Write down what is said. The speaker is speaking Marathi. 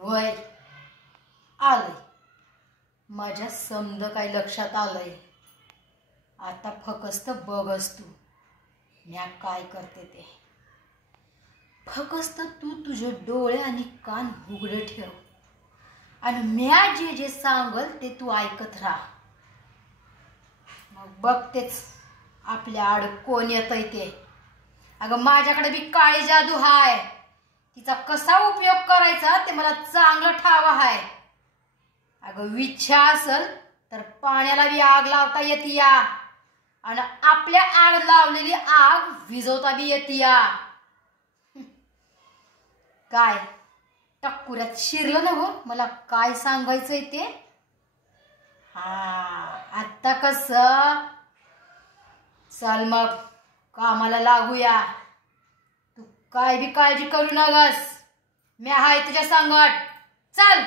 वय आलंय माझ्या समद काही लक्षात आलंय। आता फकस्त बघस तू म्या काय करते ते। फकस्त तू तुझे डोळे आणि कान उघडे ठेव आणि म्या जे जे सांगल ते तू ऐकत राहा। मग बघतेच आपल्या आड कोण येतंय ते। अगं माझ्याकडे बी काळी जादू हाय, तिचा कसा उपयोग करायचा ते मला चांगलं ठाव आहे। अगं इच्छा असल तर पाण्याला बी आग लावता येते या आणि आपल्या आड लावलेली आग विझवता बी येते या। काय टक्कुऱ्यात शिरलं ना हो मला काय सांगायचंय ते। आता कसं चल मग कामाला लागूया। तू काय बी काळजी करू नगस, मी आहे तुझ्या संगत। चल।